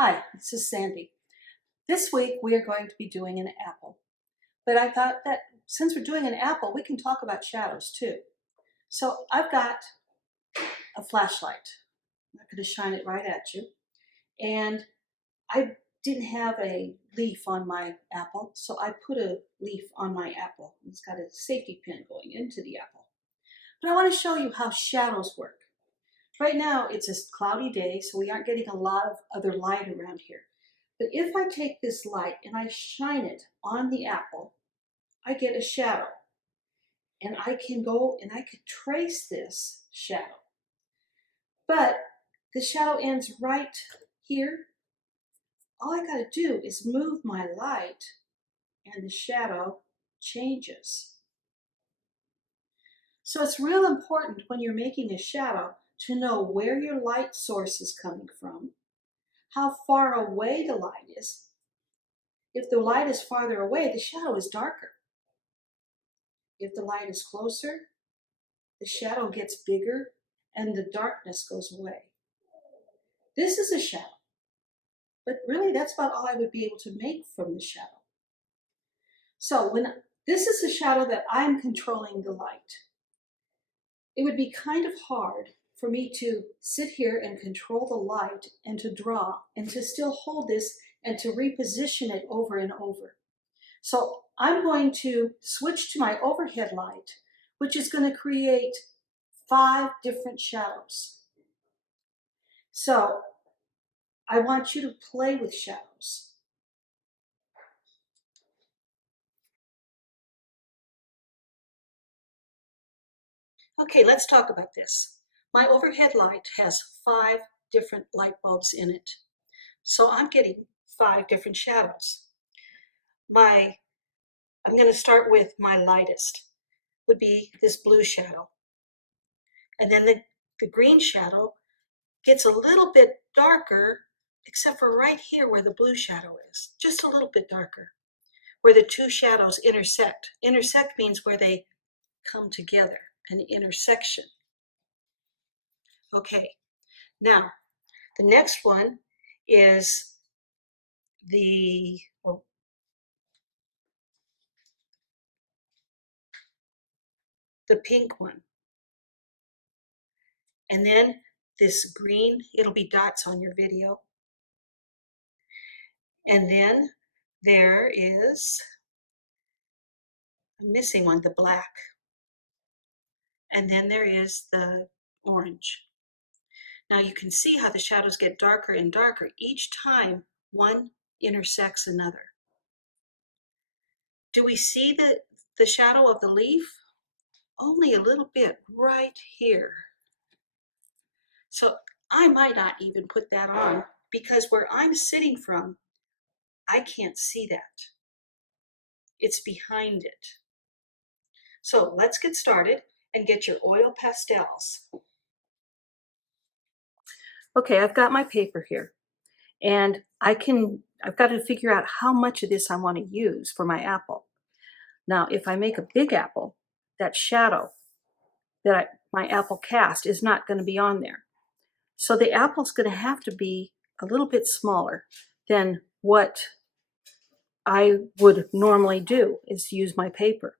Hi, this is Sandy. This week we are going to be doing an apple. But I thought that since we're doing an apple, we can talk about shadows too. So I've got a flashlight. I'm not going to shine it right at you. And I didn't have a leaf on my apple, so I put a leaf on my apple. It's got a safety pin going into the apple. But I want to show you how shadows work. Right now it's a cloudy day, so we aren't getting a lot of other light around here. But if I take this light and I shine it on the apple, I get a shadow. And I can go and I could trace this shadow. But the shadow ends right here. All I got to do is move my light and the shadow changes. So it's real important when you're making a shadow to know where your light source is coming from, how far away the light is. If the light is farther away, the shadow is darker. If the light is closer, the shadow gets bigger and the darkness goes away. This is a shadow, but really that's about all I would be able to make from the shadow. So this is a shadow that I'm controlling the light. It would be kind of hard for me to sit here and control the light and to draw and to still hold this and to reposition it over and over. So I'm going to switch to my overhead light, which is going to create 5 different shadows. So I want you to play with shadows. Okay, let's talk about this. My overhead light has 5 different light bulbs in it. So I'm getting 5 different shadows. I'm going to start with my lightest, would be this blue shadow. And then the green shadow gets a little bit darker, except for right here where the blue shadow is, just a little bit darker, where the 2 shadows intersect. Intersect means where they come together, an intersection. Okay, now the next one is the pink one. And then this green, it'll be dots on your video. And then there is, I'm missing one, the black. And then there is the orange. Now you can see how the shadows get darker and darker each time one intersects another. Do we see the shadow of the leaf? Only a little bit right here. So I might not even put that on because where I'm sitting from, I can't see that. It's behind it. So let's get started and get your oil pastels. Okay, I've got my paper here and I've got to figure out how much of this I want to use for my apple. Now, if I make a big apple, that shadow that my apple cast is not going to be on there. So the apple's going to have to be a little bit smaller than what I would normally do, is use my paper.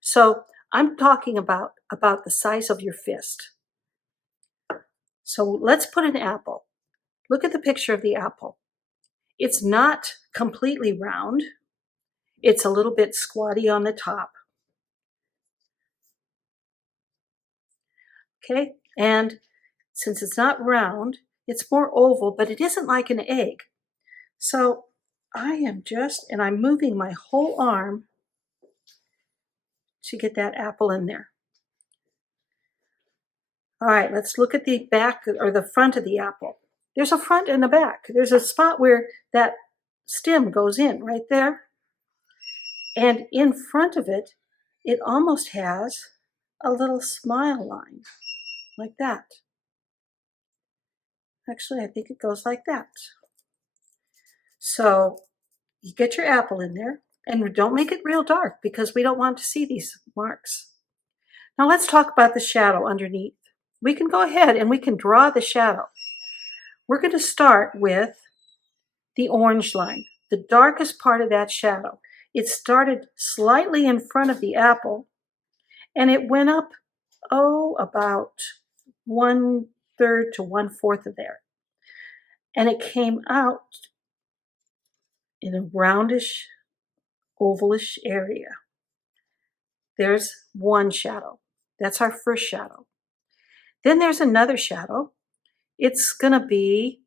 So I'm talking about the size of your fist. So let's put an apple. Look at the picture of the apple. It's not completely round. It's a little bit squatty on the top. Okay, and since it's not round, it's more oval, but it isn't like an egg. So I'm moving my whole arm to get that apple in there. All right, let's look at the back or the front of the apple. There's a front and a back. There's a spot where that stem goes in right there. And in front of it, it almost has a little smile line like that. Actually, I think it goes like that. So you get your apple in there and don't make it real dark because we don't want to see these marks. Now let's talk about the shadow underneath. We can go ahead and we can draw the shadow. We're going to start with the orange line, the darkest part of that shadow. It started slightly in front of the apple and it went up, about 1/3 to 1/4 of there. And it came out in a roundish, ovalish area. There's one shadow. That's our first shadow. Then there's another shadow. It's going to be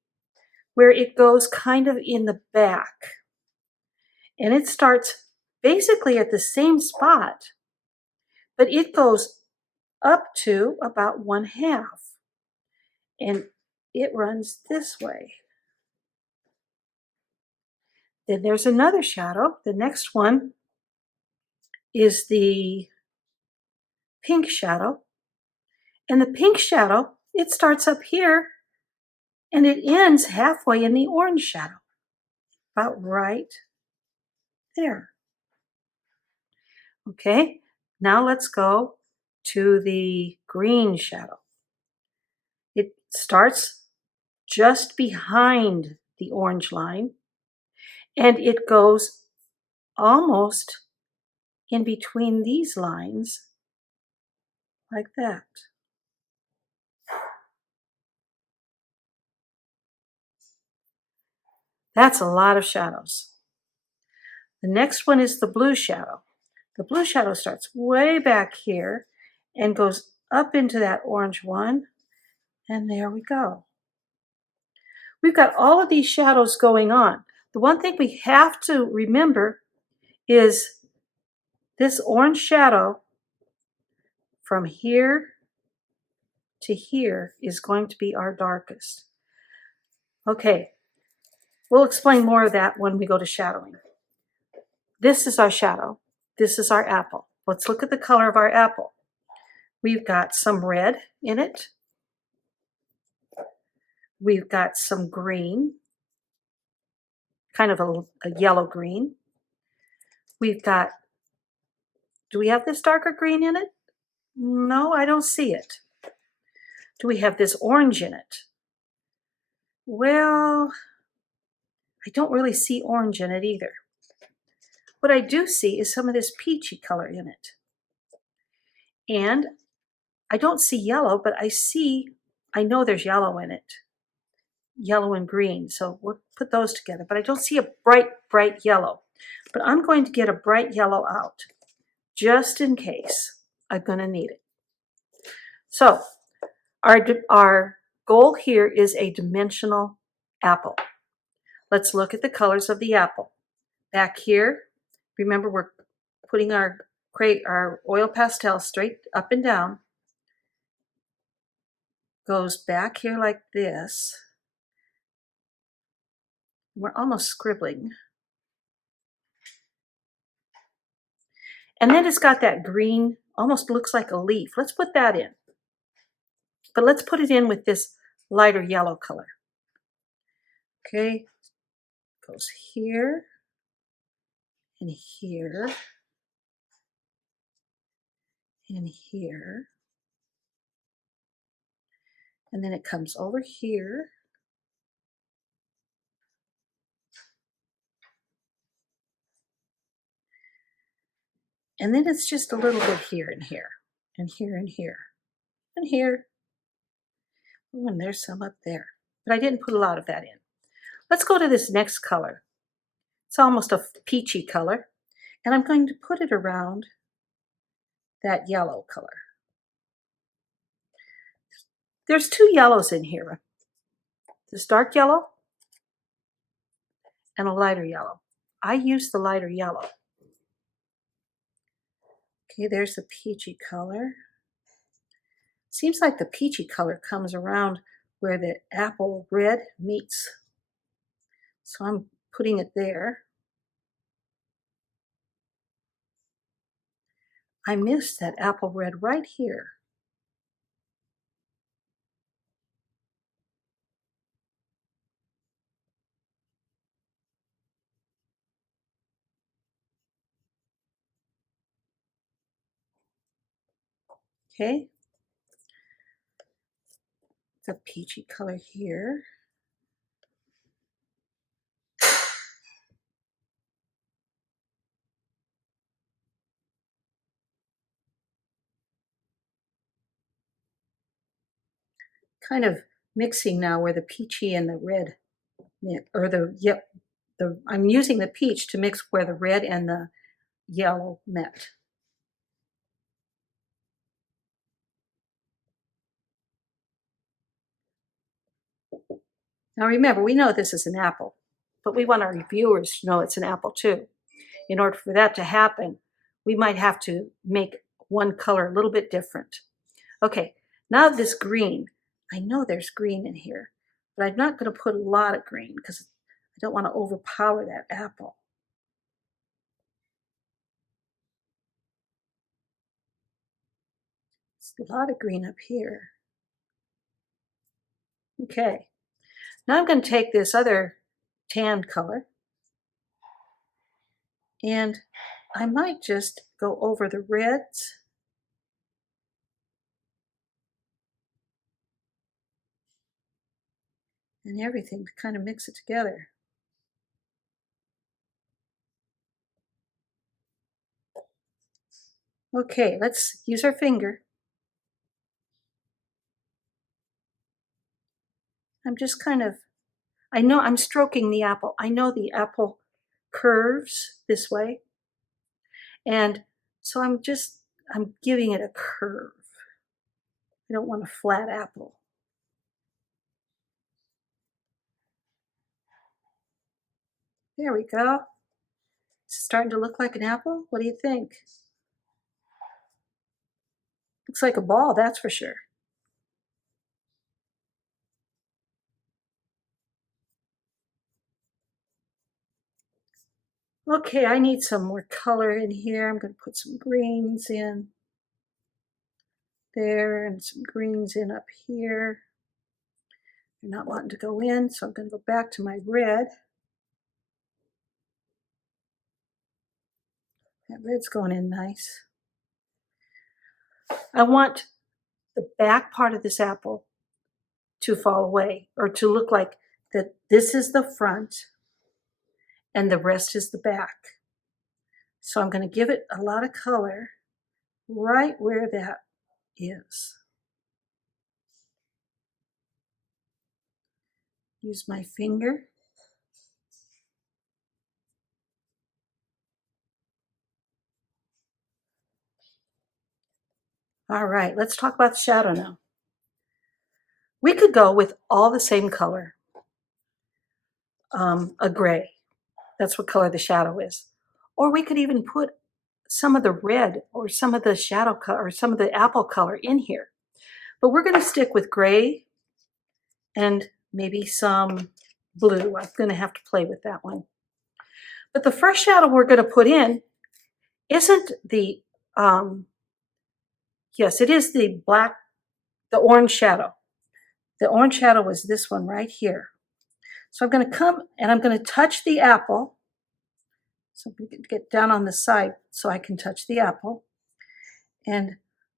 where it goes kind of in the back. And it starts basically at the same spot, but it goes up to about 1/2. And it runs this way. Then there's another shadow. The next one is the pink shadow. And the pink shadow, it starts up here and it ends halfway in the orange shadow, about right there. Okay, now let's go to the green shadow. It starts just behind the orange line and it goes almost in between these lines like that. That's a lot of shadows. The next one is the blue shadow. The blue shadow starts way back here and goes up into that orange one. And there we go. We've got all of these shadows going on. The one thing we have to remember is this orange shadow from here to here is going to be our darkest. Okay, we'll explain more of that when we go to shadowing. This is our shadow. This is our apple. Let's look at the color of our apple. We've got some red in it. We've got some green, kind of a yellow green. We've got, do we have this darker green in it? No, I don't see it. Do we have this orange in it? Well, I don't really see orange in it either. What I do see is some of this peachy color in it. And I don't see yellow, but I know there's yellow in it. Yellow and green, so we'll put those together. But I don't see a bright yellow. But I'm going to get a bright yellow out, just in case I'm going to need it. So our goal here is a dimensional apple. Let's look at the colors of the apple. Back here, remember we're putting our oil pastel straight up and down. Goes back here like this. We're almost scribbling. And then it's got that green, almost looks like a leaf. Let's put that in. But let's put it in with this lighter yellow color. Okay, goes here and here and here. And then it comes over here. And then it's just a little bit here and here and here and here and here. Oh, and there's some up there. But I didn't put a lot of that in. Let's go to this next color. It's almost a peachy color. And I'm going to put it around that yellow color. There's two yellows in here. This dark yellow and a lighter yellow. I use the lighter yellow. Okay, there's the peachy color. Seems like the peachy color comes around where the apple red meets. So I'm putting it there. I missed that apple red right here. Okay. The peachy color here. kind of mixing now where the peachy and the red mix, or I'm using the peach to mix where the red and the yellow met. Now remember, we know this is an apple, but we want our viewers to know it's an apple too. In order for that to happen, we might have to make one color a little bit different. Okay, now this green, I know there's green in here, but I'm not going to put a lot of green because I don't want to overpower that apple. There's a lot of green up here. Okay, now I'm going to take this other tan color and I might just go over the reds and everything to kind of mix it together. Okay, let's use our finger. I'm just kind of, I know I'm stroking the apple. I know the apple curves this way. And so I'm giving it a curve. I don't want a flat apple. There we go. It's starting to look like an apple. What do you think? Looks like a ball, that's for sure. Okay, I need some more color in here. I'm going to put some greens in there and some greens in up here. They're not wanting to go in, so I'm going to go back to my red. That red's going in nice. I want the back part of this apple to fall away, or to look like that this is the front and the rest is the back. So I'm going to give it a lot of color right where that is. Use my finger. All right, let's talk about the shadow now. We could go with all the same color, a gray. That's what color the shadow is. Or we could even put some of the red or some of the shadow color or some of the apple color in here. But we're going to stick with gray and maybe some blue. I'm going to have to play with that one. But the first shadow we're going to put in isn't the, yes, it is the orange shadow. The orange shadow is this one right here. So I'm going to come and I'm going to touch the apple. So I'm going to get down on the side so I can touch the apple. And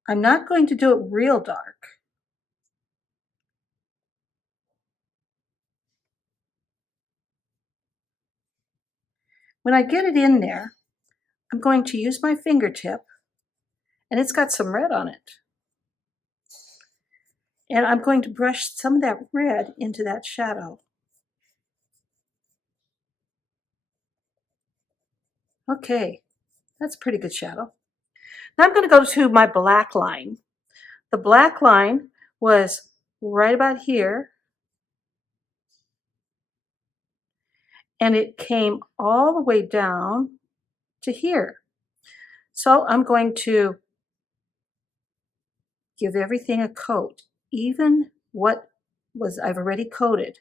I'm not going to do it real dark. When I get it in there, I'm going to use my fingertip, and it's got some red on it. And I'm going to brush some of that red into that shadow. Okay, that's a pretty good shadow. Now I'm going to go to my black line. The black line was right about here, and it came all the way down to here. So I'm going to give everything a coat, even what was I've already coated.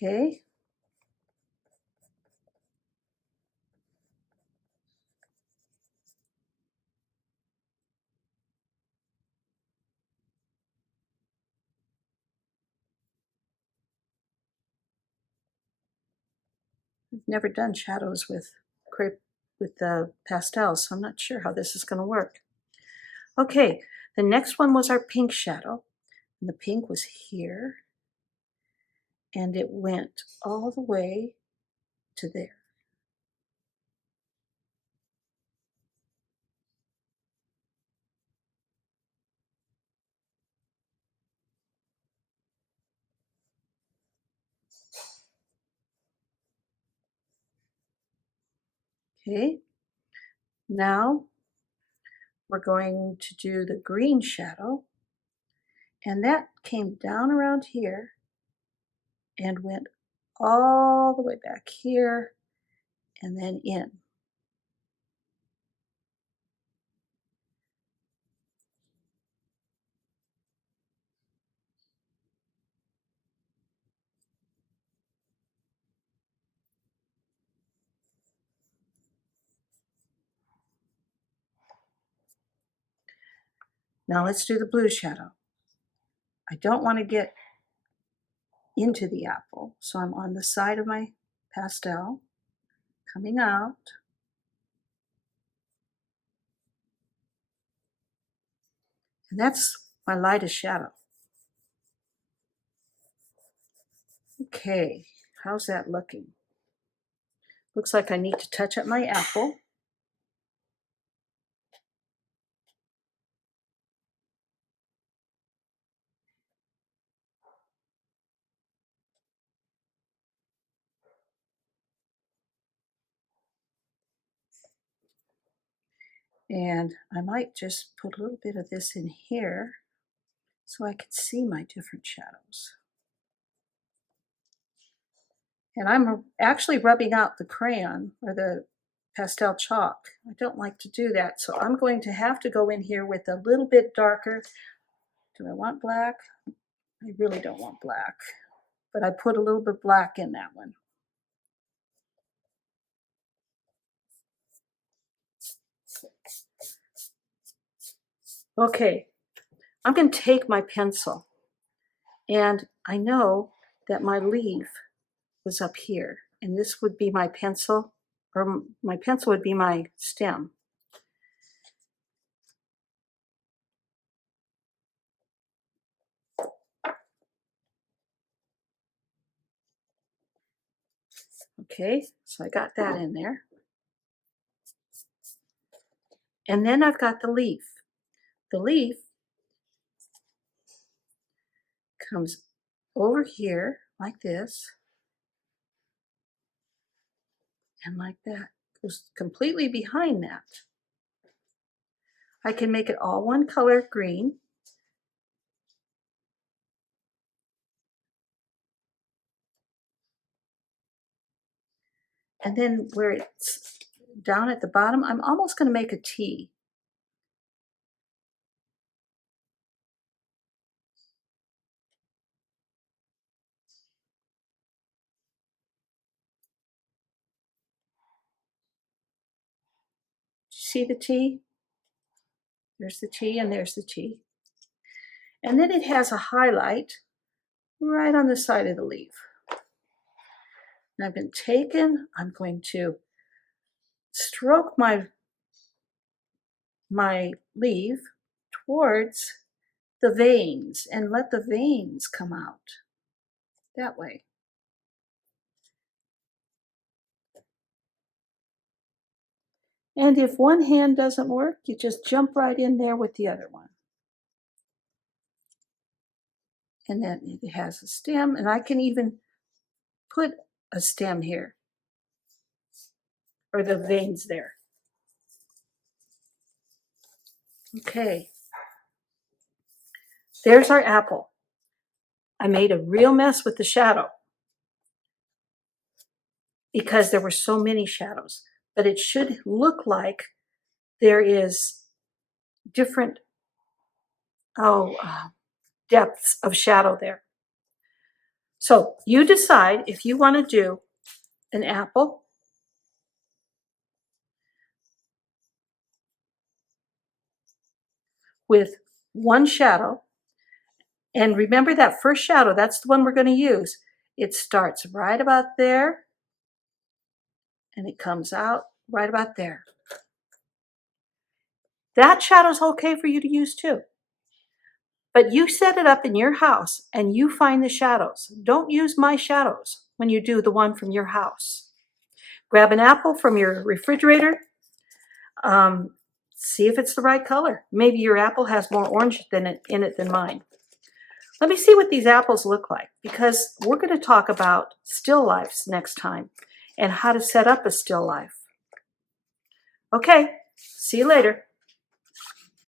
Okay. I've never done shadows with the pastels, so I'm not sure how this is going to work. Okay, the next one was our pink shadow. And the pink was here, and it went all the way to there. Okay, now we're going to do the green shadow, and that came down around here and went all the way back here and then in. Now let's do the blue shadow. I don't want to get into the apple, so I'm on the side of my pastel, coming out. And that's my lightest shadow. Okay, how's that looking? Looks like I need to touch up my apple. And I might just put a little bit of this in here so I can see my different shadows. And I'm actually rubbing out the crayon or the pastel chalk. I don't like to do that, so I'm going to have to go in here with a little bit darker. Do I want black? I really don't want black, but I put a little bit black in that one. Okay, I'm going to take my pencil, and I know that my leaf was up here, and this would be my pencil, or my pencil would be my stem. Okay, so I got that in there. And then I've got the leaf. The leaf comes over here like this, and like that. Goes completely behind that. I can make it all one color, green. And then where it's down at the bottom, I'm almost going to make a T. See the T? There's the T and there's the T. And then it has a highlight right on the side of the leaf. And I've been taken, I'm going to stroke my leaf towards the veins and let the veins come out that way. And if one hand doesn't work, you just jump right in there with the other one. And then it has a stem, and I can even put a stem here, or the veins there. Okay, there's our apple. I made a real mess with the shadow because there were so many shadows, but it should look like there is different depths of shadow there. So you decide if you want to do an apple with one shadow. And remember that first shadow, that's the one we're going to use. It starts right about there, and it comes out right about there. That shadow's okay for you to use too. But you set it up in your house, and you find the shadows. Don't use my shadows when you do the one from your house. Grab an apple from your refrigerator. See if it's the right color. Maybe your apple has more orange in it than mine. Let me see what these apples look like, because we're going to talk about still lifes next time and how to set up a still life. Okay, see you later.